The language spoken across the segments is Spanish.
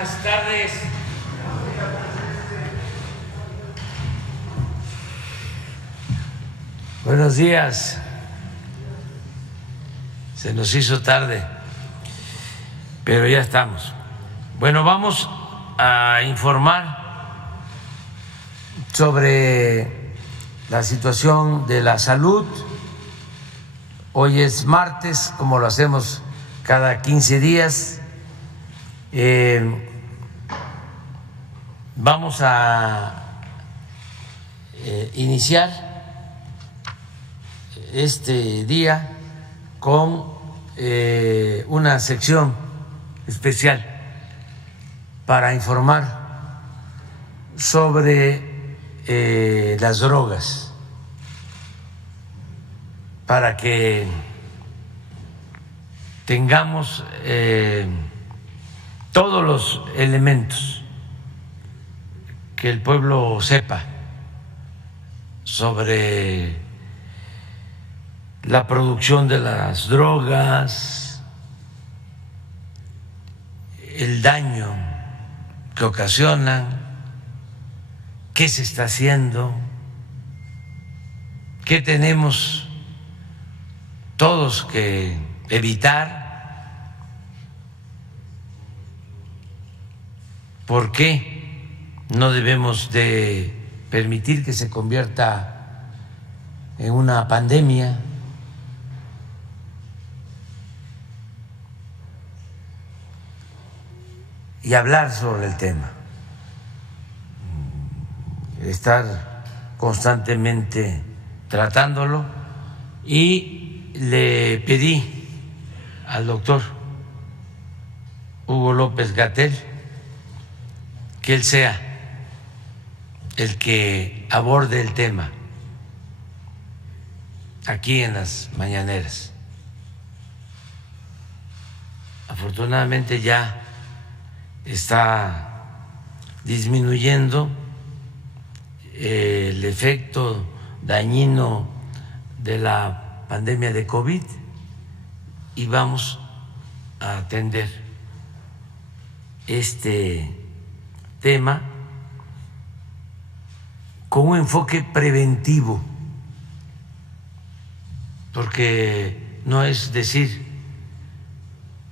Buenas tardes. Buenos días. Se nos hizo tarde, pero ya estamos. Bueno, vamos a informar sobre la situación de la salud. Hoy es martes, como lo hacemos cada 15 días. Vamos a iniciar este día con una sección especial para informar sobre las drogas, para que tengamos todos los elementos, que el pueblo sepa sobre la producción de las drogas, el daño que ocasionan, qué se está haciendo, qué tenemos todos que evitar, por qué no debemos de permitir que se convierta en una pandemia. Y hablar sobre el tema, estar constantemente tratándolo. Y le pedí al doctor Hugo López-Gatell que él sea el que aborde el tema aquí en las mañaneras. Afortunadamente ya está disminuyendo el efecto dañino de la pandemia de COVID y vamos a atender este tema con un enfoque preventivo, porque no es decir,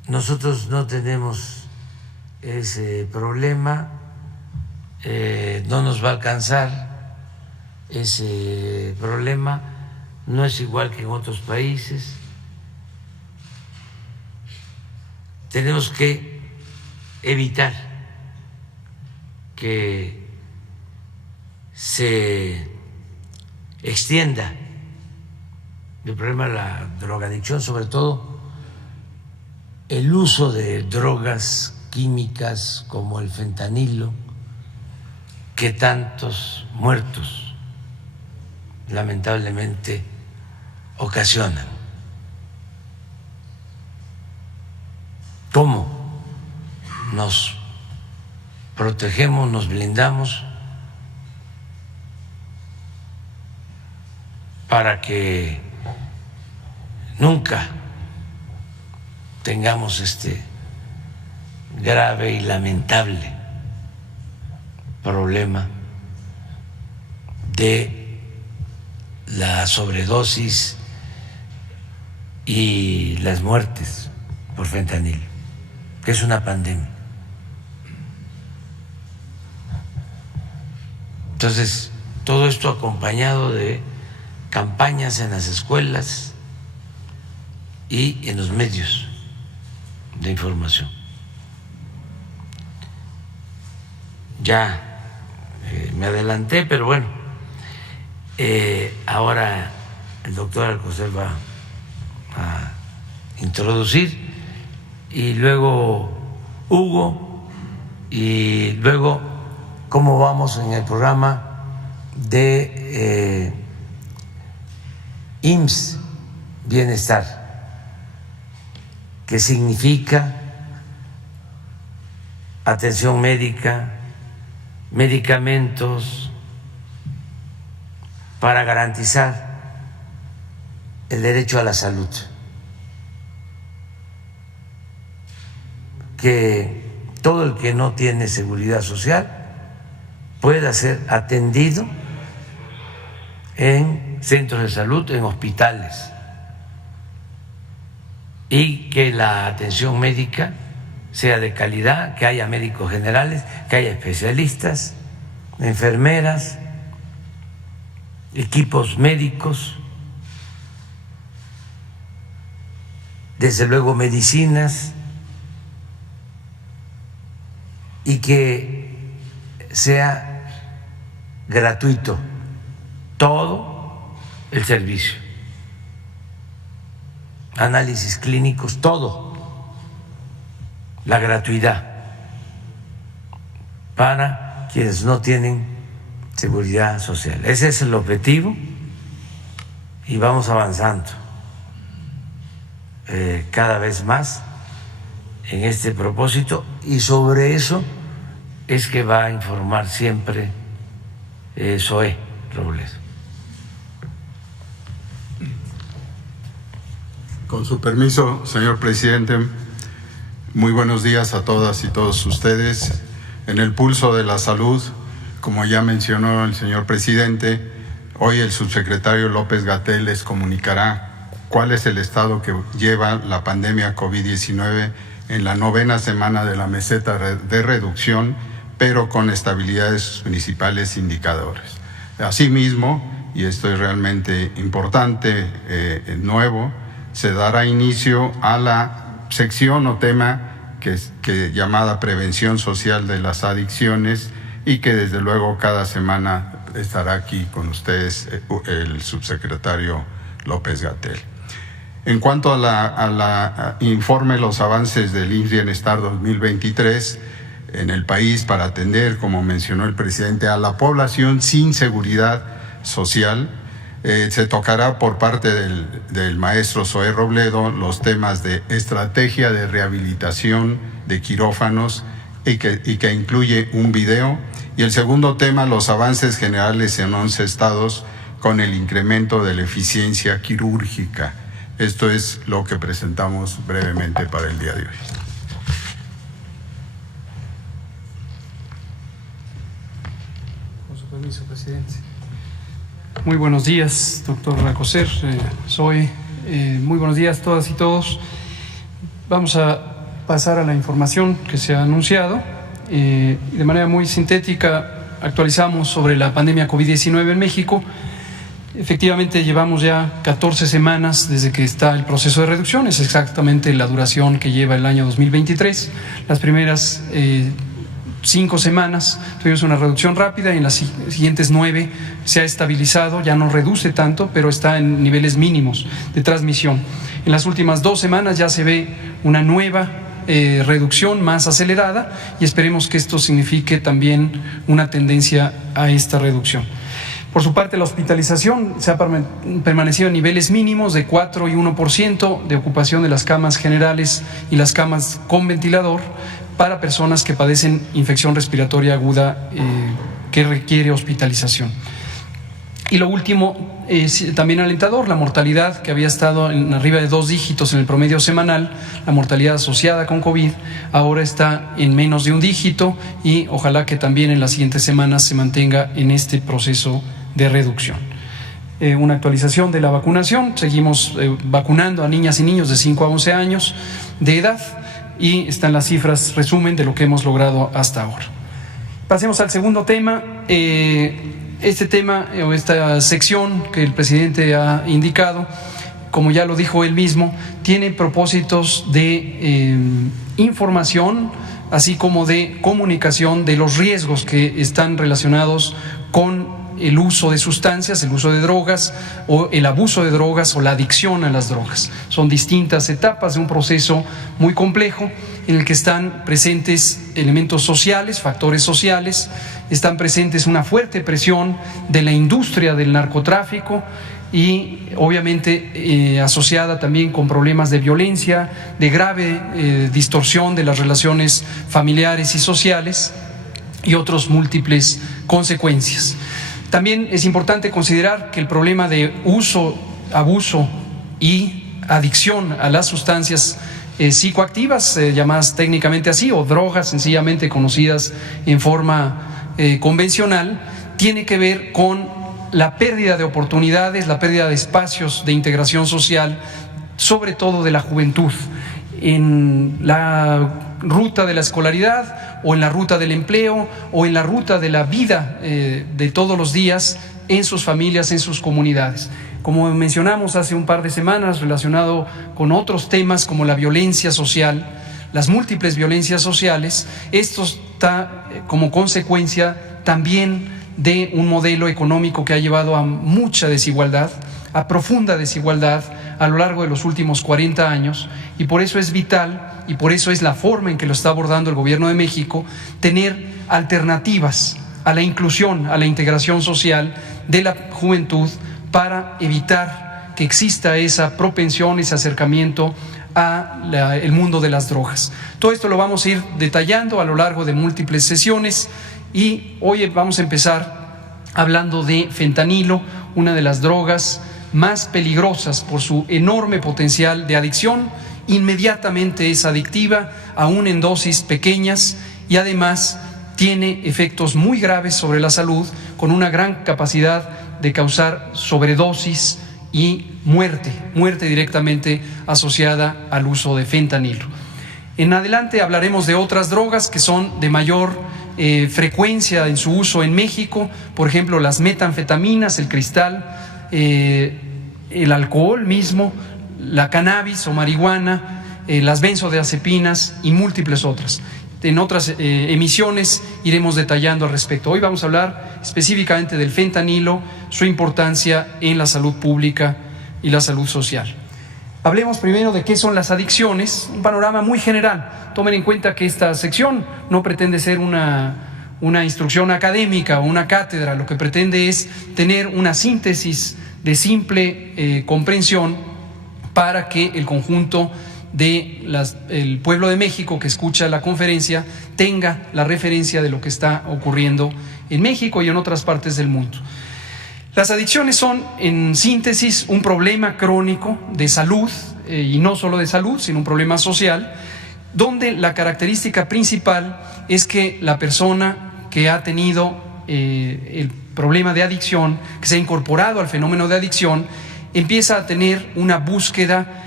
nosotros no tenemos ese problema, no nos va a alcanzar ese problema, no es igual que en otros países. Tenemos que evitar que se extienda el problema de la drogadicción, sobre todo el uso de drogas químicas como el fentanilo, que tantos muertos lamentablemente ocasionan. ¿Cómo nos protegemos, nos blindamos para que nunca tengamos este grave y lamentable problema de la sobredosis y las muertes por fentanilo, que es una pandemia? Entonces, todo esto acompañado de campañas en las escuelas y en los medios de información. Ya me adelanté, pero bueno, ahora el doctor Alcocer va a introducir, y luego Hugo, y luego cómo vamos en el programa de IMSS Bienestar, que significa atención médica, medicamentos, para garantizar el derecho a la salud, que todo el que no tiene seguridad social pueda ser atendido en centros de salud, en hospitales, y que la atención médica sea de calidad, que haya médicos generales, que haya especialistas, enfermeras, equipos médicos, desde luego medicinas, y que sea gratuito todo el servicio, análisis clínicos, todo, la gratuidad para quienes no tienen seguridad social. Ese es el objetivo y vamos avanzando cada vez más en este propósito, y sobre eso es que va a informar siempre Zoé Robledo. Con su permiso, señor presidente, muy buenos días a todas y todos ustedes. En el pulso de la salud, como ya mencionó el señor presidente, hoy el subsecretario López-Gatell les comunicará cuál es el estado que lleva la pandemia COVID-19 en la 9ª semana de la meseta de reducción, pero con estabilidad de sus principales indicadores. Asimismo, y esto es realmente importante, nuevo, se dará inicio a la sección o tema que llamada prevención social de las adicciones, y que desde luego cada semana estará aquí con ustedes el subsecretario López-Gatell. En cuanto a la informe los avances del IMSS Bienestar 2023 en el país para atender, como mencionó el presidente, a la población sin seguridad social, se tocará por parte del maestro Zoé Robledo los temas de estrategia de rehabilitación de quirófanos y que incluye un video, y el segundo tema, los avances generales en 11 estados con el incremento de la eficiencia quirúrgica. Esto es lo que presentamos brevemente para el día de hoy. Con su permiso, presidente. Muy buenos días, doctor Alcocer, Zoé. Muy buenos días todas y todos. Vamos a pasar a la información que se ha anunciado. De manera muy sintética, actualizamos sobre la pandemia COVID-19 en México. Efectivamente, llevamos ya 14 semanas desde que está el proceso de reducción, es exactamente la duración que lleva el año 2023. Las primeras 5 semanas tuvimos una reducción rápida y en las siguientes 9 se ha estabilizado, ya no reduce tanto, pero está en niveles mínimos de transmisión. En las últimas 2 semanas ya se ve una nueva reducción más acelerada, y esperemos que esto signifique también una tendencia a esta reducción. Por su parte, la hospitalización se ha permanecido en niveles mínimos de 4 y 1% de ocupación de las camas generales y las camas con ventilador para personas que padecen infección respiratoria aguda que requiere hospitalización. Y lo último, también alentador, la mortalidad, que había estado en arriba de 2 dígitos en el promedio semanal, la mortalidad asociada con COVID, ahora está en menos de 1 dígito, y ojalá que también en las siguientes semanas se mantenga en este proceso de reducción. Una actualización de la vacunación, seguimos vacunando a niñas y niños de 5 a 11 años de edad, y están las cifras resumen de lo que hemos logrado hasta ahora. Pasemos al segundo tema. Este tema o esta sección que el presidente ha indicado, como ya lo dijo él mismo, tiene propósitos de información, así como de comunicación de los riesgos que están relacionados con el uso de sustancias, el uso de drogas, o el abuso de drogas, o la adicción a las drogas. Son distintas etapas de un proceso muy complejo en el que están presentes elementos sociales, factores sociales, están presentes una fuerte presión de la industria del narcotráfico, y obviamente asociada también con problemas de violencia, de grave distorsión de las relaciones familiares y sociales, y otros múltiples consecuencias. También es importante considerar que el problema de uso, abuso y adicción a las sustancias psicoactivas, llamadas técnicamente así, o drogas sencillamente conocidas en forma convencional, tiene que ver con la pérdida de oportunidades, la pérdida de espacios de integración social, sobre todo de la juventud, en la ruta de la escolaridad o en la ruta del empleo o en la ruta de la vida de todos los días en sus familias, en sus comunidades. Como mencionamos hace un par de semanas, relacionado con otros temas como la violencia social, las múltiples violencias sociales, esto está como consecuencia también de un modelo económico que ha llevado a mucha desigualdad, a profunda desigualdad a lo largo de los últimos 40 años, y por eso es vital, y por eso es la forma en que lo está abordando el Gobierno de México, tener alternativas a la inclusión, a la integración social de la juventud para evitar que exista esa propensión, ese acercamiento al mundo de las drogas. Todo esto lo vamos a ir detallando a lo largo de múltiples sesiones, y hoy vamos a empezar hablando de fentanilo, una de las drogas más peligrosas por su enorme potencial de adicción. Inmediatamente es adictiva, aún en dosis pequeñas, y además tiene efectos muy graves sobre la salud, con una gran capacidad de causar sobredosis y muerte directamente asociada al uso de fentanilo. En adelante hablaremos de otras drogas que son de mayor frecuencia en su uso en México, por ejemplo las metanfetaminas, el cristal, el alcohol mismo, la cannabis o marihuana, las benzodiazepinas y múltiples otras. En otras emisiones iremos detallando al respecto. Hoy vamos a hablar específicamente del fentanilo, su importancia en la salud pública y la salud social. Hablemos primero de qué son las adicciones, un panorama muy general. Tomen en cuenta que esta sección no pretende ser una instrucción académica o una cátedra, lo que pretende es tener una síntesis de simple comprensión para que el conjunto del pueblo de México que escucha la conferencia tenga la referencia de lo que está ocurriendo en México y en otras partes del mundo. Las adicciones son, en síntesis, un problema crónico de salud, y no solo de salud, sino un problema social, donde la característica principal es que la persona que ha tenido el problema de adicción, que se ha incorporado al fenómeno de adicción, empieza a tener una búsqueda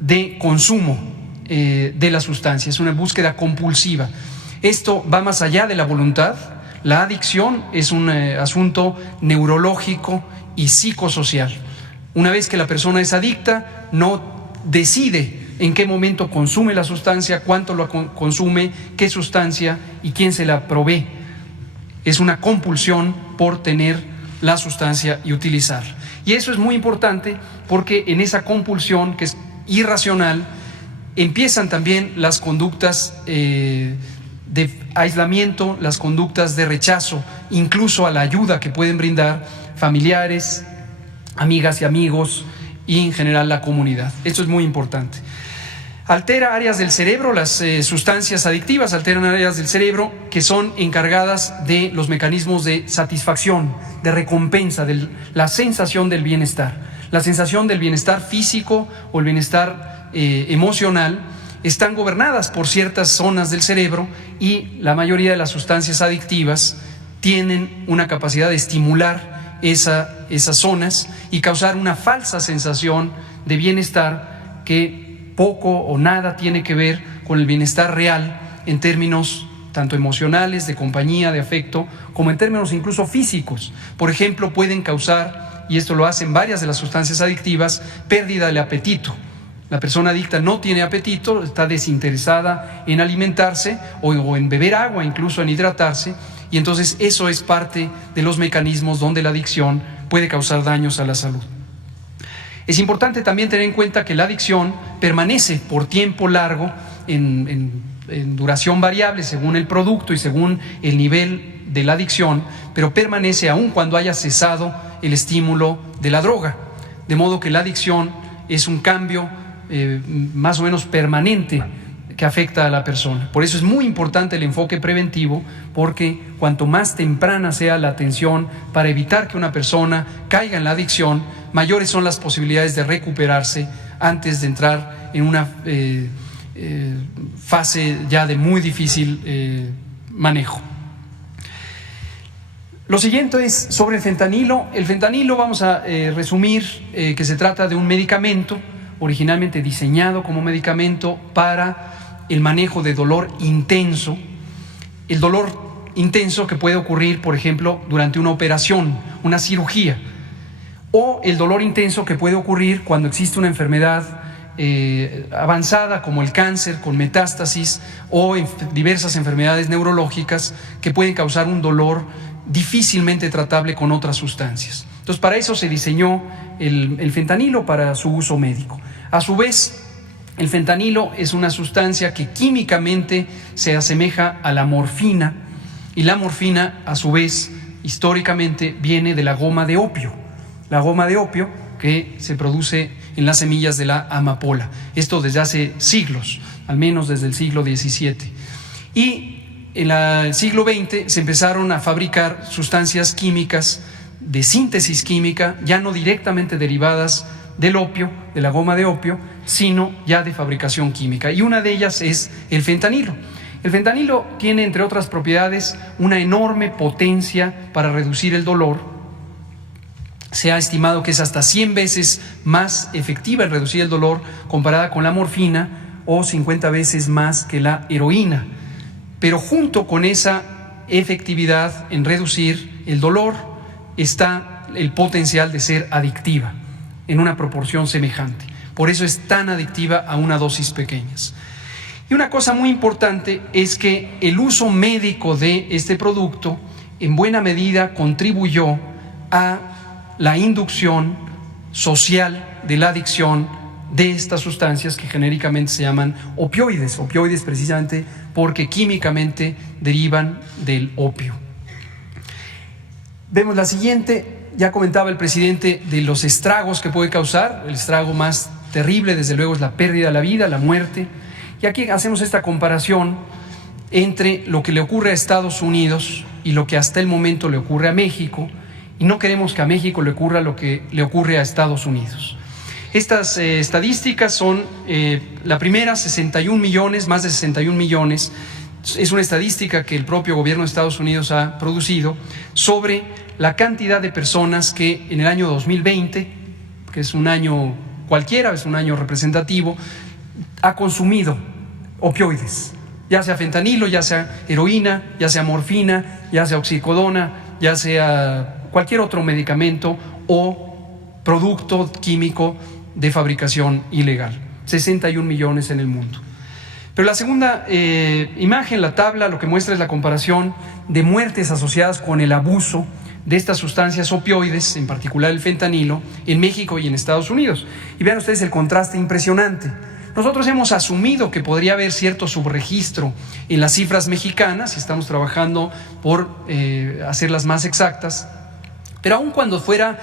de consumo de la sustancia, es una búsqueda compulsiva. Esto va más allá de la voluntad. La adicción es un asunto neurológico y psicosocial. Una vez que la persona es adicta, no decide en qué momento consume la sustancia, cuánto lo consume, qué sustancia y quién se la provee. Es una compulsión por tener la sustancia y utilizarla. Y eso es muy importante porque en esa compulsión, que es irracional, empiezan también las conductas de aislamiento, las conductas de rechazo, incluso a la ayuda que pueden brindar familiares, amigas y amigos y en general la comunidad. Esto es muy importante. Altera áreas del cerebro, las sustancias adictivas alteran áreas del cerebro que son encargadas de los mecanismos de satisfacción, de recompensa, de la sensación del bienestar. La sensación del bienestar físico o el bienestar emocional están gobernadas por ciertas zonas del cerebro, y la mayoría de las sustancias adictivas tienen una capacidad de estimular esas zonas y causar una falsa sensación de bienestar que poco o nada tiene que ver con el bienestar real en términos tanto emocionales, de compañía, de afecto, como en términos incluso físicos. Por ejemplo, pueden causar, y esto lo hacen varias de las sustancias adictivas, pérdida del apetito. La persona adicta no tiene apetito, está desinteresada en alimentarse o en beber agua, incluso en hidratarse, y entonces eso es parte de los mecanismos donde la adicción puede causar daños a la salud. Es importante también tener en cuenta que la adicción permanece por tiempo largo, en duración variable según el producto y según el nivel de la adicción, pero permanece aún cuando haya cesado el estímulo de la droga. De modo que la adicción es un cambio más o menos permanente que afecta a la persona. Por eso es muy importante el enfoque preventivo, porque cuanto más temprana sea la atención para evitar que una persona caiga en la adicción, mayores son las posibilidades de recuperarse antes de entrar en una fase ya de muy difícil manejo. Lo siguiente es sobre el fentanilo. El fentanilo, vamos a resumir que se trata de un medicamento originalmente diseñado como medicamento para el manejo de dolor intenso. El dolor intenso que puede ocurrir, por ejemplo, durante una operación, una cirugía, o el dolor intenso que puede ocurrir cuando existe una enfermedad avanzada como el cáncer con metástasis o diversas enfermedades neurológicas que pueden causar un dolor difícilmente tratable con otras sustancias. Entonces, para eso se diseñó el fentanilo, para su uso médico. A su vez, el fentanilo es una sustancia que químicamente se asemeja a la morfina, y la morfina, a su vez, históricamente viene de la goma de opio. La goma de opio que se produce en las semillas de la amapola. Esto desde hace siglos, al menos desde el siglo XVII. Y en el siglo XX se empezaron a fabricar sustancias químicas de síntesis química, ya no directamente derivadas del opio, de la goma de opio, sino ya de fabricación química. Y una de ellas es el fentanilo. El fentanilo tiene, entre otras propiedades, una enorme potencia para reducir el dolor. Se ha estimado que es hasta 100 veces más efectiva en reducir el dolor comparada con la morfina, o 50 veces más que la heroína. Pero junto con esa efectividad en reducir el dolor está el potencial de ser adictiva en una proporción semejante. Por eso es tan adictiva a una dosis pequeñas. Y una cosa muy importante es que el uso médico de este producto en buena medida contribuyó a la inducción social de la adicción de estas sustancias que genéricamente se llaman opioides. Opioides precisamente porque químicamente derivan del opio. Vemos la siguiente. Ya comentaba el presidente de los estragos que puede causar. El estrago más terrible, desde luego, es la pérdida de la vida, la muerte. Y aquí hacemos esta comparación entre lo que le ocurre a Estados Unidos y lo que hasta el momento le ocurre a México, y no queremos que a México le ocurra lo que le ocurre a Estados Unidos. Estas estadísticas son, la primera, 61 millones, más de 61 millones, es una estadística que el propio gobierno de Estados Unidos ha producido sobre la cantidad de personas que en el año 2020, que es un año cualquiera, es un año representativo, ha consumido opioides, ya sea fentanilo, ya sea heroína, ya sea morfina, ya sea oxicodona, ya sea cualquier otro medicamento o producto químico de fabricación ilegal. 61 millones en el mundo. Pero la segunda imagen, la tabla, lo que muestra es la comparación de muertes asociadas con el abuso de estas sustancias opioides, en particular el fentanilo, en México y en Estados Unidos. Y vean ustedes el contraste impresionante. Nosotros hemos asumido que podría haber cierto subregistro en las cifras mexicanas, y estamos trabajando por hacerlas más exactas, pero aun cuando fuera,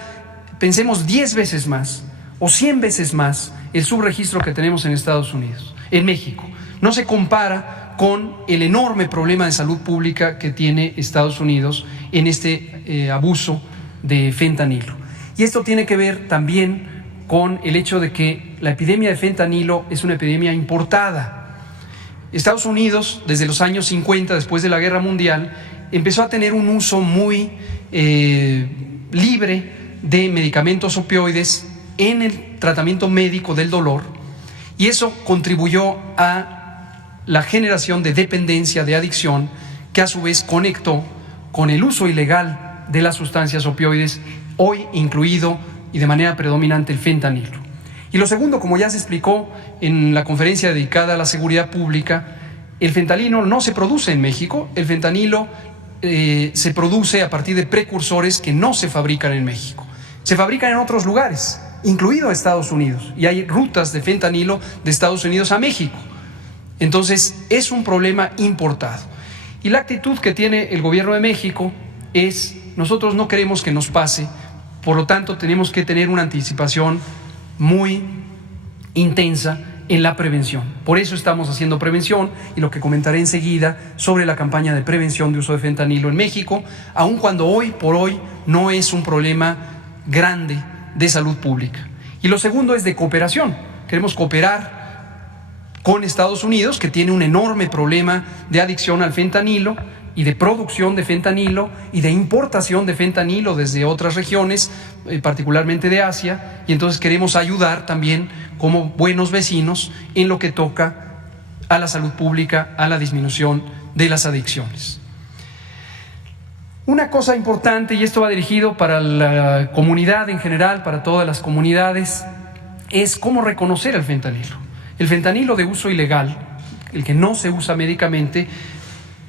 pensemos 10 veces más o 100 veces más el subregistro que tenemos en Estados Unidos, en México, no se compara con el enorme problema de salud pública que tiene Estados Unidos en este abuso de fentanilo. Y esto tiene que ver también con el hecho de que la epidemia de fentanilo es una epidemia importada. Estados Unidos, desde los años 50, después de la Guerra Mundial, empezó a tener un uso muy libre de medicamentos opioides en el tratamiento médico del dolor, y eso contribuyó a la generación de dependencia, de adicción, que a su vez conectó con el uso ilegal de las sustancias opioides, hoy incluido y de manera predominante el fentanilo. Y lo segundo, como ya se explicó en la conferencia dedicada a la seguridad pública, el fentanilo no se produce en México. El fentanilo se produce a partir de precursores que no se fabrican en México. Se fabrican en otros lugares, incluido Estados Unidos, y hay rutas de fentanilo de Estados Unidos a México. Entonces es un problema importado. Y la actitud que tiene el gobierno de México es: nosotros no queremos que nos pase, por lo tanto tenemos que tener una anticipación muy intensa en la prevención. Por eso estamos haciendo prevención, y lo que comentaré enseguida sobre la campaña de prevención de uso de fentanilo en México, aun cuando hoy por hoy no es un problema grande de salud pública. Y lo segundo es de cooperación. Queremos cooperar con Estados Unidos, que tiene un enorme problema de adicción al fentanilo y de producción de fentanilo y de importación de fentanilo desde otras regiones, particularmente de Asia, y entonces queremos ayudar también como buenos vecinos en lo que toca a la salud pública, a la disminución de las adicciones. Una cosa importante, y esto va dirigido para la comunidad en general, para todas las comunidades, es cómo reconocer el fentanilo. El fentanilo de uso ilegal, el que no se usa médicamente,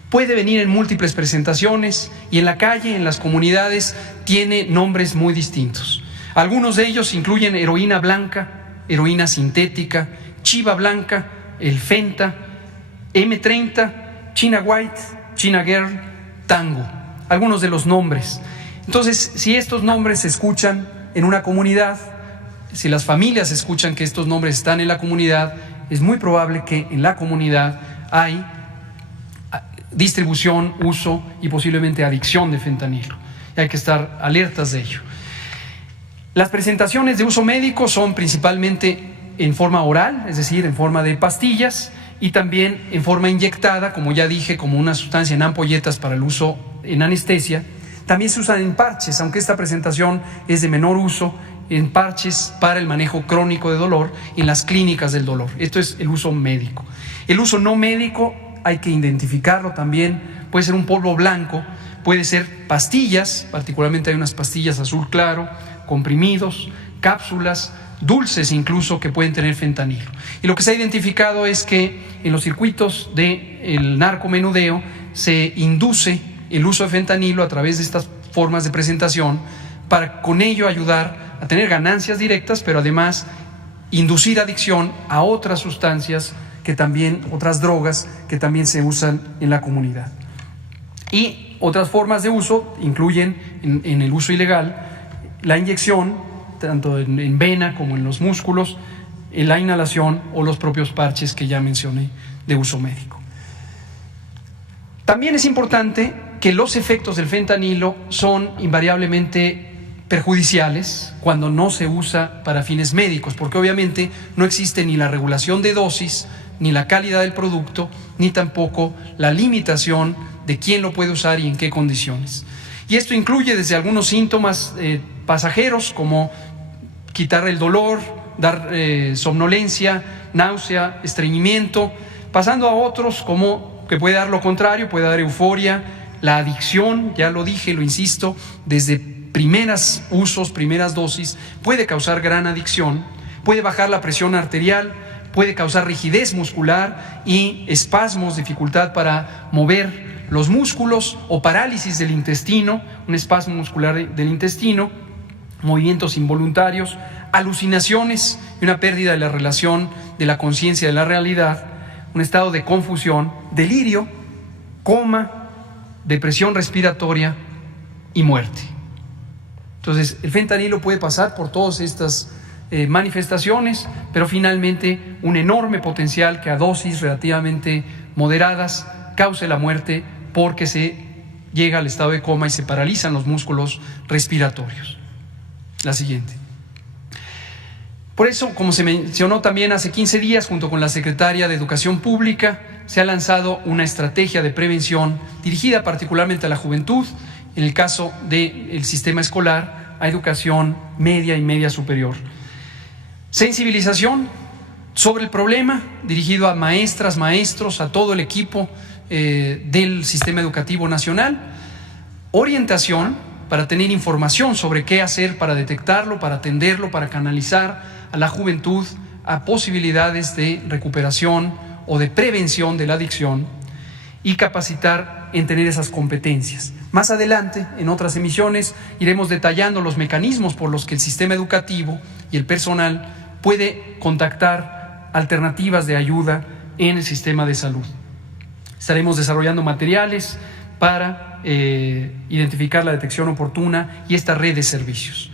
puede venir en múltiples presentaciones y en la calle, en las comunidades, tiene nombres muy distintos. Algunos de ellos incluyen heroína blanca, heroína sintética, chiva blanca, el Fenta, M30, China White, China Girl, Tango. Algunos de los nombres. Entonces, si estos nombres se escuchan en una comunidad, si las familias escuchan que estos nombres están en la comunidad, es muy probable que en la comunidad hay distribución, uso y posiblemente adicción de fentanilo. Y hay que estar alertas de ello. Las presentaciones de uso médico son principalmente en forma oral, es decir, en forma de pastillas, y también en forma inyectada, como ya dije, como una sustancia en ampolletas para el uso en anestesia. También se usan en parches, aunque esta presentación es de menor uso, en parches para el manejo crónico de dolor en las clínicas del dolor. Esto es el uso médico. El uso no médico hay que identificarlo también, puede ser un polvo blanco, puede ser pastillas, particularmente hay unas pastillas azul claro, comprimidos, cápsulas, dulces incluso que pueden tener fentanilo. Y lo que se ha identificado es que en los circuitos del narcomenudeo se induce el uso de fentanilo a través de estas formas de presentación para con ello ayudar a tener ganancias directas, pero además inducir adicción a otras sustancias que también, otras drogas que también se usan en la comunidad. Y otras formas de uso incluyen en el uso ilegal la inyección, tanto en vena como en los músculos, en la inhalación o los propios parches que ya mencioné de uso médico. También es importante que los efectos del fentanilo son invariablemente perjudiciales cuando no se usa para fines médicos, porque obviamente no existe ni la regulación de dosis, ni la calidad del producto, ni tampoco la limitación de quién lo puede usar y en qué condiciones. Y esto incluye desde algunos síntomas pasajeros como quitar el dolor, dar somnolencia, náusea, estreñimiento, pasando a otros como que puede dar lo contrario, puede dar euforia, la adicción, ya lo dije, lo insisto, desde primeros usos, primeras dosis, puede causar gran adicción, puede bajar la presión arterial, puede causar rigidez muscular y espasmos, dificultad para mover los músculos o parálisis del intestino, un espasmo muscular del intestino, movimientos involuntarios, alucinaciones y una pérdida de la relación de la conciencia de la realidad, un estado de confusión, delirio, coma, depresión respiratoria y muerte. Entonces, el fentanilo puede pasar por todas estas manifestaciones, pero finalmente un enorme potencial que a dosis relativamente moderadas cause la muerte porque se llega al estado de coma y se paralizan los músculos respiratorios. La siguiente. Por eso, como se mencionó también hace 15 días, junto con la Secretaria de Educación Pública, se ha lanzado una estrategia de prevención dirigida particularmente a la juventud, en el caso del sistema escolar, a educación media y media superior. Sensibilización sobre el problema, dirigido a maestras, maestros, a todo el equipo del sistema educativo nacional. Orientación para tener información sobre qué hacer para detectarlo, para atenderlo, para canalizar a la juventud a posibilidades de recuperación o de prevención de la adicción, y capacitar en tener esas competencias. Más adelante, en otras emisiones, iremos detallando los mecanismos por los que el sistema educativo y el personal puede contactar alternativas de ayuda en el sistema de salud. Estaremos desarrollando materiales para identificar la detección oportuna y esta red de servicios.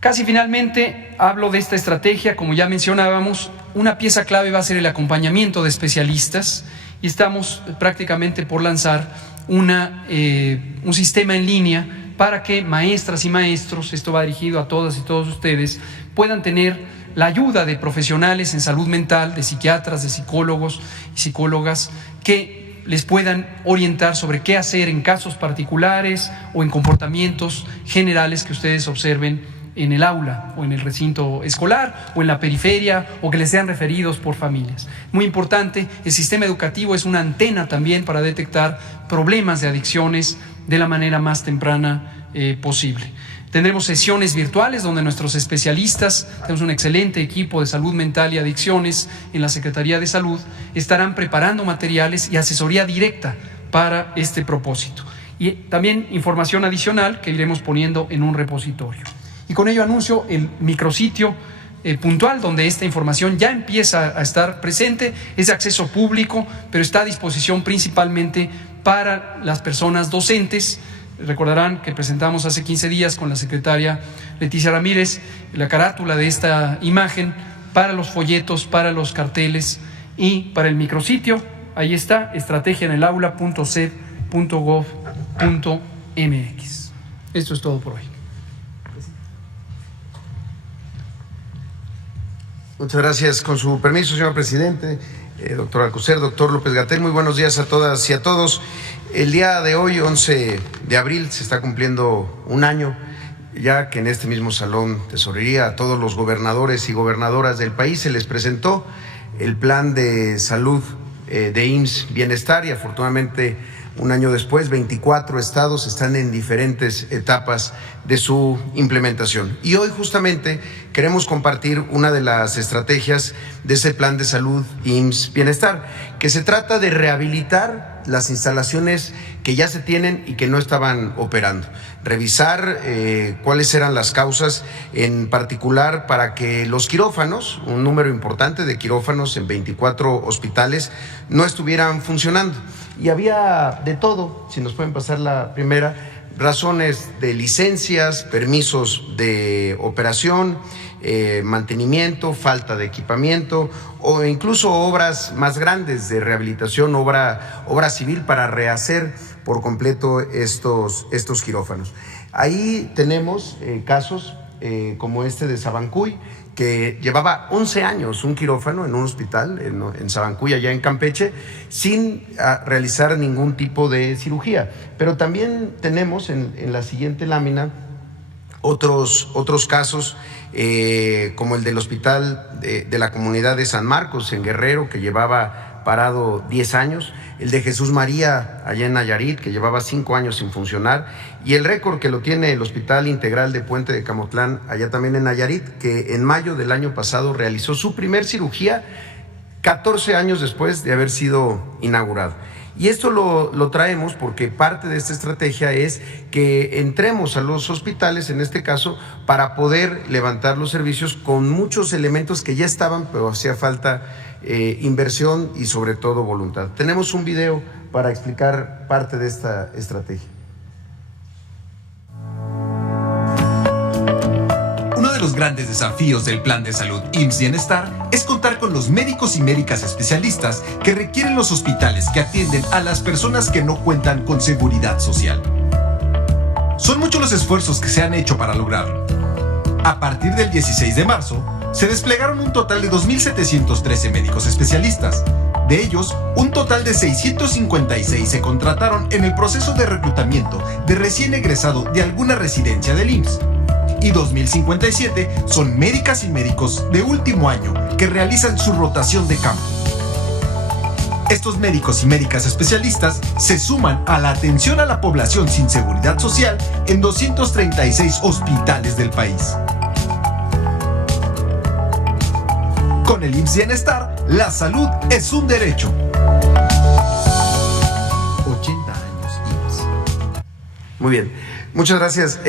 Casi finalmente hablo de esta estrategia. Como ya mencionábamos, una pieza clave va a ser el acompañamiento de especialistas, y estamos prácticamente por lanzar un sistema en línea para que maestras y maestros, esto va dirigido a todas y todos ustedes, puedan tener la ayuda de profesionales en salud mental, de psiquiatras, de psicólogos y psicólogas, que les puedan orientar sobre qué hacer en casos particulares o en comportamientos generales que ustedes observen en el aula o en el recinto escolar o en la periferia, o que les sean referidos por familias. Muy importante, el sistema educativo es una antena también para detectar problemas de adicciones de la manera más temprana posible. Tendremos sesiones virtuales donde nuestros especialistas, tenemos un excelente equipo de salud mental y adicciones en la Secretaría de Salud, estarán preparando materiales y asesoría directa para este propósito. Y también información adicional que iremos poniendo en un repositorio. Y con ello anuncio el micrositio puntual donde esta información ya empieza a estar presente. Es de acceso público, pero está a disposición principalmente para las personas docentes. Recordarán que presentamos hace 15 días con la secretaria Leticia Ramírez la carátula de esta imagen para los folletos, para los carteles y para el micrositio. Ahí está, estrategiaenelaula.sed.gov.mx. Esto es todo por hoy. Muchas gracias. Con su permiso, señor presidente, doctor Alcocer, doctor López-Gatell, muy buenos días a todas y a todos. El día de hoy, 11 de abril, se está cumpliendo un año, ya que en este mismo salón tesorería a todos los gobernadores y gobernadoras del país se les presentó el plan de salud de IMSS Bienestar, y afortunadamente un año después, 24 estados están en diferentes etapas de su implementación. Y hoy justamente queremos compartir una de las estrategias de ese plan de salud IMSS Bienestar, que se trata de rehabilitar las instalaciones que ya se tienen y que no estaban operando. Revisar cuáles eran las causas, en particular para que los quirófanos, un número importante de quirófanos en 24 hospitales, no estuvieran funcionando. Y había de todo, si nos pueden pasar la primera, razones de licencias, permisos de operación, mantenimiento, falta de equipamiento o incluso obras más grandes de rehabilitación, obra civil para rehacer por completo estos quirófanos. Ahí tenemos casos como este de Sabancuy, que llevaba 11 años un quirófano en un hospital en Sabancuy, allá en Campeche, sin realizar ningún tipo de cirugía. Pero también tenemos en la siguiente lámina otros casos, como el del hospital de la comunidad de San Marcos en Guerrero, que llevaba parado 10 años, el de Jesús María allá en Nayarit, que llevaba 5 años sin funcionar, y el récord que lo tiene el Hospital Integral de Puente de Camotlán, allá también en Nayarit, que en mayo del año pasado realizó su primer cirugía 14 años después de haber sido inaugurado. Y esto lo traemos porque parte de esta estrategia es que entremos a los hospitales, en este caso, para poder levantar los servicios con muchos elementos que ya estaban, pero hacía falta inversión y sobre todo voluntad. Tenemos un video para explicar parte de esta estrategia. Uno de los grandes desafíos del plan de salud IMSS Bienestar es contar con los médicos y médicas especialistas que requieren los hospitales que atienden a las personas que no cuentan con seguridad social. Son muchos los esfuerzos que se han hecho para lograrlo. A partir del 16 de marzo, se desplegaron un total de 2.713 médicos especialistas. De ellos, un total de 656 se contrataron en el proceso de reclutamiento de recién egresado de alguna residencia del IMSS. Y 2.057 son médicas y médicos de último año que realizan su rotación de campo. Estos médicos y médicas especialistas se suman a la atención a la población sin seguridad social en 236 hospitales del país. Con el IMSS Bienestar, la salud es un derecho. 80 años IMSS. Muy bien, muchas gracias.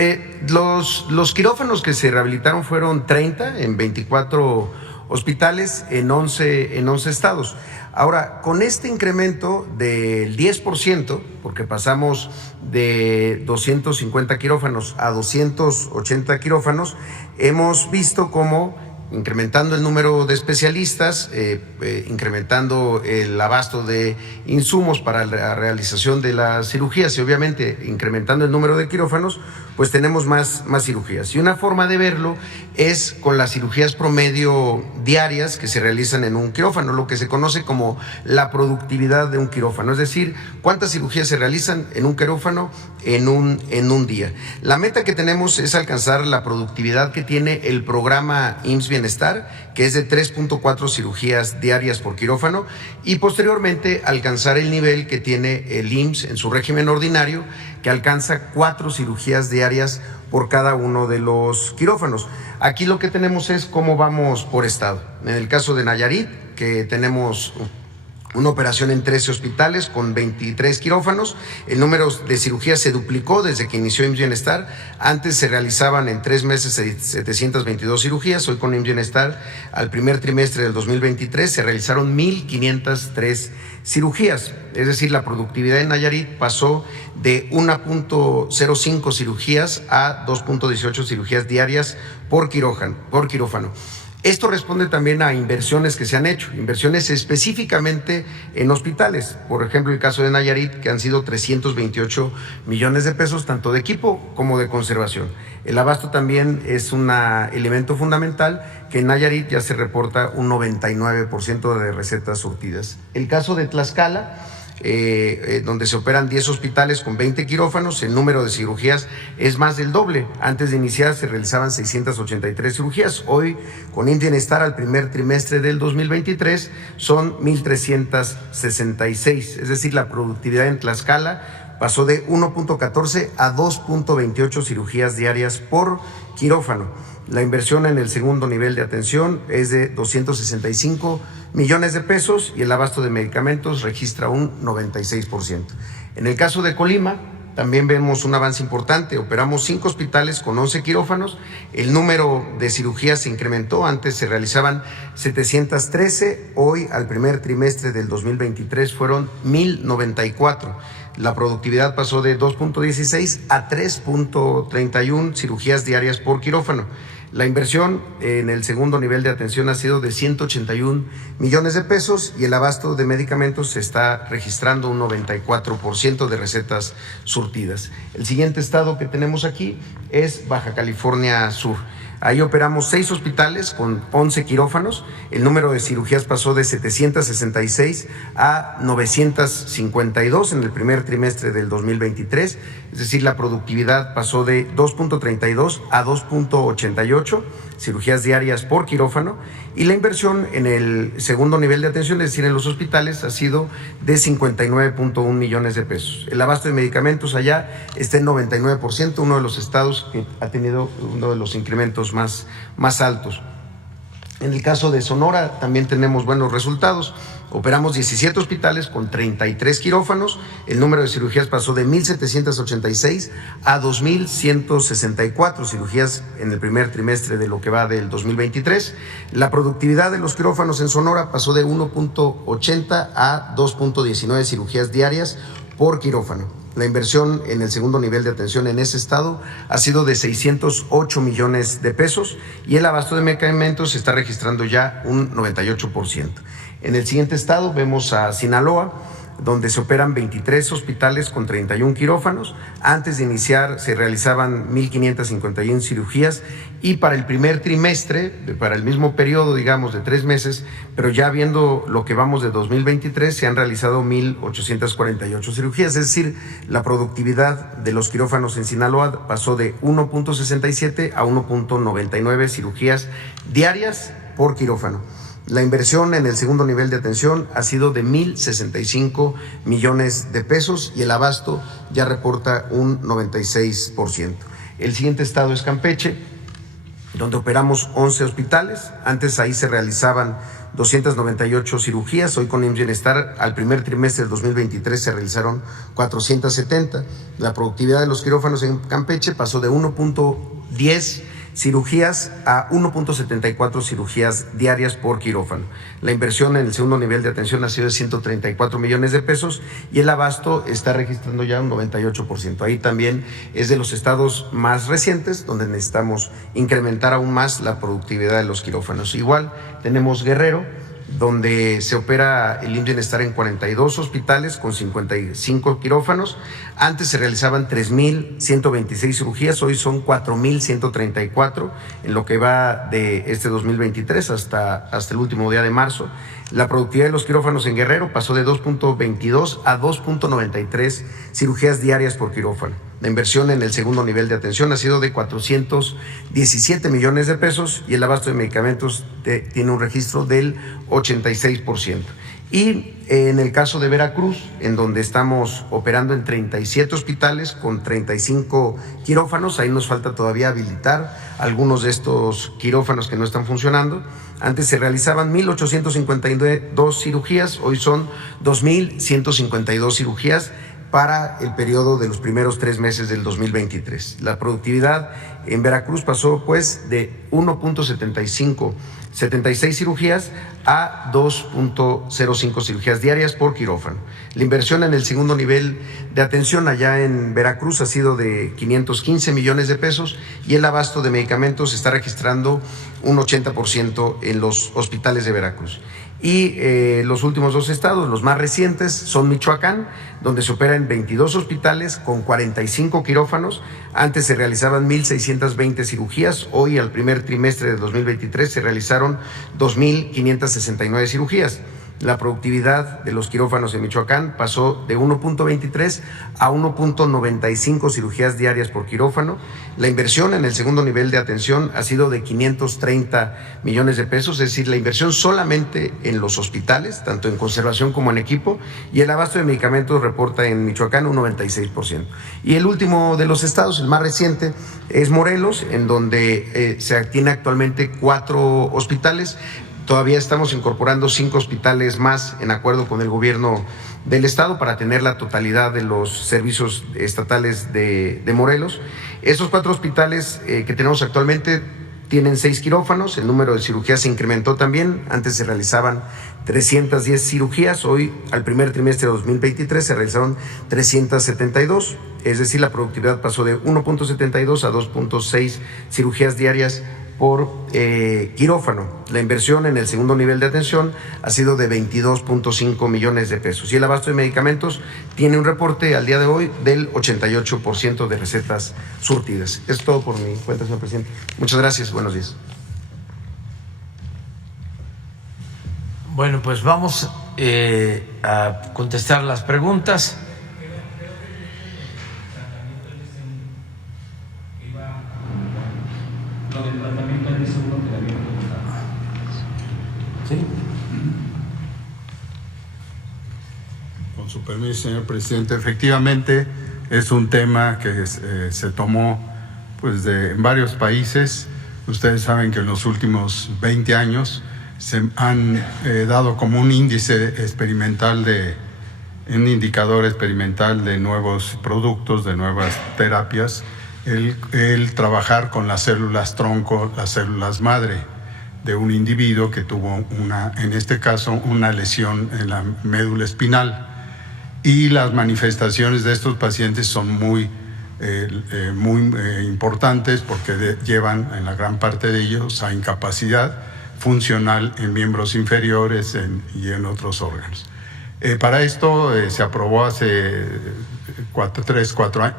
Los quirófanos que se rehabilitaron fueron 30 en 24 hospitales en 11 estados. Ahora, con este incremento del 10%, porque pasamos de 250 quirófanos a 280 quirófanos, hemos visto cómo incrementando el número de especialistas, incrementando el abasto de insumos para la realización de las cirugías y obviamente incrementando el número de quirófanos, pues tenemos más cirugías. Y una forma de verlo es con las cirugías promedio diarias que se realizan en un quirófano, lo que se conoce como la productividad de un quirófano, es decir, cuántas cirugías se realizan en un quirófano en un día. La meta que tenemos es alcanzar la productividad que tiene el programa IMSS Bienestar, que es de 3.4 cirugías diarias por quirófano, y posteriormente alcanzar el nivel que tiene el IMSS en su régimen ordinario, que alcanza 4 cirugías diarias por cada uno de los quirófanos. Aquí lo que tenemos es cómo vamos por estado. En el caso de Nayarit, que tenemos una operación en 13 hospitales con 23 quirófanos. El número de cirugías se duplicó desde que inició IMSS Bienestar. Antes se realizaban en 3 meses 722 cirugías. Hoy con IMSS Bienestar, al primer trimestre del 2023, se realizaron 1,503 cirugías. Es decir, la productividad en Nayarit pasó de 1.05 cirugías a 2.18 cirugías diarias por quirófano. Esto responde también a inversiones que se han hecho, inversiones específicamente en hospitales. Por ejemplo, el caso de Nayarit, que han sido 328 millones de pesos, tanto de equipo como de conservación. El abasto también es un elemento fundamental, que en Nayarit ya se reporta un 99% de recetas surtidas. El caso de Tlaxcala, donde se operan 10 hospitales con 20 quirófanos, el número de cirugías es más del doble. Antes de iniciar se realizaban 683 cirugías. Hoy, con IMSS Bienestar, al primer trimestre del 2023, son 1,366. Es decir, la productividad en Tlaxcala pasó de 1.14 a 2.28 cirugías diarias por quirófano. La inversión en el segundo nivel de atención es de 265 millones de pesos y el abasto de medicamentos registra un 96%. En el caso de Colima, también vemos un avance importante. Operamos 5 hospitales con 11 quirófanos. El número de cirugías se incrementó. Antes se realizaban 713. Hoy, al primer trimestre del 2023, fueron 1,094. La productividad pasó de 2.16 a 3.31 cirugías diarias por quirófano. La inversión en el segundo nivel de atención ha sido de 181 millones de pesos y el abasto de medicamentos se está registrando un 94% de recetas surtidas. El siguiente estado que tenemos aquí es Baja California Sur. Ahí operamos 6 hospitales con 11 quirófanos. El número de cirugías pasó de 766 a 952 en el primer trimestre del 2023. Es decir, la productividad pasó de 2.32 a 2.88 cirugías diarias por quirófano. Y la inversión en el segundo nivel de atención, es decir, en los hospitales, ha sido de 59.1 millones de pesos. El abasto de medicamentos allá está en 99%, uno de los estados que ha tenido uno de los incrementos más altos. En el caso de Sonora también tenemos buenos resultados. Operamos 17 hospitales con 33 quirófanos. El número de cirugías pasó de 1,786 a 2,164 cirugías en el primer trimestre de lo que va del 2023. La productividad de los quirófanos en Sonora pasó de 1.80 a 2.19 cirugías diarias por quirófano. La inversión en el segundo nivel de atención en ese estado ha sido de 608 millones de pesos y el abasto de medicamentos se está registrando ya un 98%. En el siguiente estado vemos a Sinaloa, donde se operan 23 hospitales con 31 quirófanos. Antes de iniciar se realizaban 1,551 cirugías y para el primer trimestre, para el mismo periodo, digamos, de 3 meses, pero ya viendo lo que vamos de 2023, se han realizado 1,848 cirugías. Es decir, la productividad de los quirófanos en Sinaloa pasó de 1.67 a 1.99 cirugías diarias por quirófano. La inversión en el segundo nivel de atención ha sido de 1,065 millones de pesos y el abasto ya reporta un 96%. El siguiente estado es Campeche, donde operamos 11 hospitales. Antes ahí se realizaban 298 cirugías. Hoy con IMSS Bienestar, al primer trimestre del 2023 se realizaron 470. La productividad de los quirófanos en Campeche pasó de 1.10 cirugías a 1.74 cirugías diarias por quirófano. La inversión en el segundo nivel de atención ha sido de 134 millones de pesos y el abasto está registrando ya un 98%. Ahí también es de los estados más recientes donde necesitamos incrementar aún más la productividad de los quirófanos. Igual tenemos Guerrero, donde se opera el IMSS Bienestar en 42 hospitales con 55 quirófanos. Antes se realizaban 3.126 cirugías, hoy son 4.134 en lo que va de este 2023 hasta el último día de marzo. La productividad de los quirófanos en Guerrero pasó de 2.22 a 2.93 cirugías diarias por quirófano. La inversión en el segundo nivel de atención ha sido de 417 millones de pesos y el abasto de medicamentos tiene un registro del 86%. Y en el caso de Veracruz, en donde estamos operando en 37 hospitales con 35 quirófanos, ahí nos falta todavía habilitar algunos de estos quirófanos que no están funcionando. Antes se realizaban 1.852 cirugías, hoy son 2.152 cirugías para el periodo de los primeros 3 meses del 2023. La productividad en Veracruz pasó pues de 1.76 cirugías a 2.05 cirugías diarias por quirófano. La inversión en el segundo nivel de atención allá en Veracruz ha sido de 515 millones de pesos y el abasto de medicamentos está registrando un 80% en los hospitales de Veracruz. Y los últimos 2 estados, los más recientes, son Michoacán, donde se opera en 22 hospitales con 45 quirófanos. Antes se realizaban 1.620 cirugías, hoy al primer trimestre de 2023 se realizaron 2.569 cirugías. La productividad de los quirófanos en Michoacán pasó de 1.23 a 1.95 cirugías diarias por quirófano. La inversión en el segundo nivel de atención ha sido de 530 millones de pesos, es decir, la inversión solamente en los hospitales, tanto en conservación como en equipo, y el abasto de medicamentos reporta en Michoacán un 96%. Y el último de los estados, el más reciente, es Morelos, en donde se tiene actualmente 4 hospitales. Todavía estamos incorporando 5 hospitales más en acuerdo con el gobierno del estado para tener la totalidad de los servicios estatales de Morelos. Esos 4 hospitales que tenemos actualmente tienen 6 quirófanos, el número de cirugías se incrementó también, antes se realizaban 310 cirugías, hoy al primer trimestre de 2023 se realizaron 372, es decir, la productividad pasó de 1.72 a 2.6 cirugías diarias por quirófano. La inversión en el segundo nivel de atención ha sido de 22.5 millones de pesos y el abasto de medicamentos tiene un reporte al día de hoy del 88% de recetas surtidas. Es todo por mi cuenta, señor presidente. Muchas gracias, buenos días. Bueno, pues vamos a contestar las preguntas. ¿Sí? Con su permiso, señor presidente, efectivamente es un tema que se tomó pues en varios países. Ustedes saben que en los últimos 20 años se han dado como un índice experimental un indicador experimental de nuevos productos, de nuevas terapias, el trabajar con las células tronco, las células madre de un individuo que tuvo en este caso, una lesión en la médula espinal. Y las manifestaciones de estos pacientes son muy importantes porque llevan en la gran parte de ellos a incapacidad funcional en miembros inferiores y en otros órganos. Para esto se aprobó hace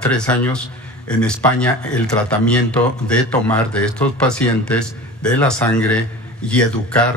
3 años en España el tratamiento de tomar de estos pacientes de la sangre y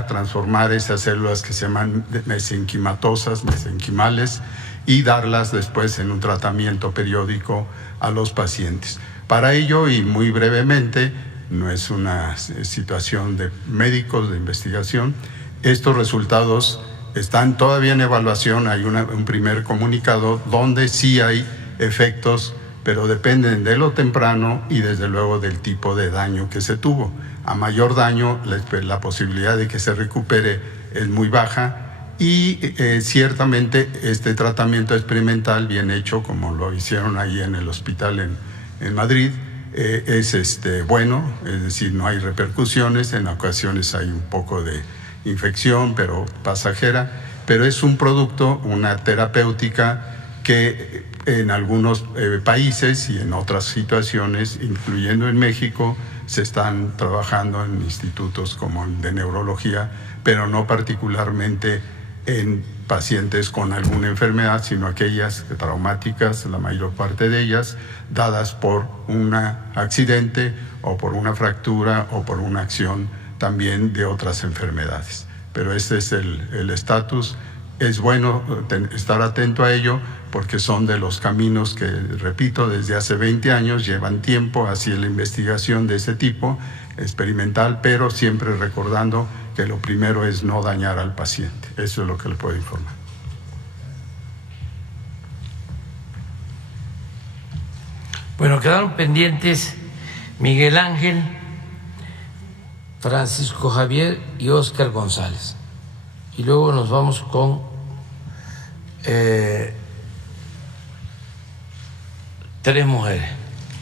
transformar esas células que se llaman mesenquimatosas, mesenquimales, y darlas después en un tratamiento periódico a los pacientes. Para ello, y muy brevemente, no es una situación de médicos de investigación, estos resultados están todavía en evaluación. Hay un primer comunicado donde sí hay efectos, pero dependen de lo temprano y desde luego del tipo de daño que se tuvo. A mayor daño, la posibilidad de que se recupere es muy baja y ciertamente este tratamiento experimental bien hecho, como lo hicieron ahí en el hospital en Madrid, es bueno, es decir, no hay repercusiones, en ocasiones hay un poco de infección, pero pasajera, pero es un producto, una terapéutica que en algunos países y en otras situaciones, incluyendo en México, se están trabajando en institutos como el de neurología, pero no particularmente en pacientes con alguna enfermedad, sino aquellas traumáticas, la mayor parte de ellas, dadas por un accidente o por una fractura o por una acción también de otras enfermedades. Pero este es el estatus. Es bueno estar atento a ello porque son de los caminos que, repito, desde hace 20 años llevan tiempo hacia la investigación de ese tipo, experimental, pero siempre recordando que lo primero es no dañar al paciente. Eso es lo que le puedo informar. Bueno, quedaron pendientes Miguel Ángel, Francisco Javier y Óscar González. Y luego nos vamos con tres mujeres.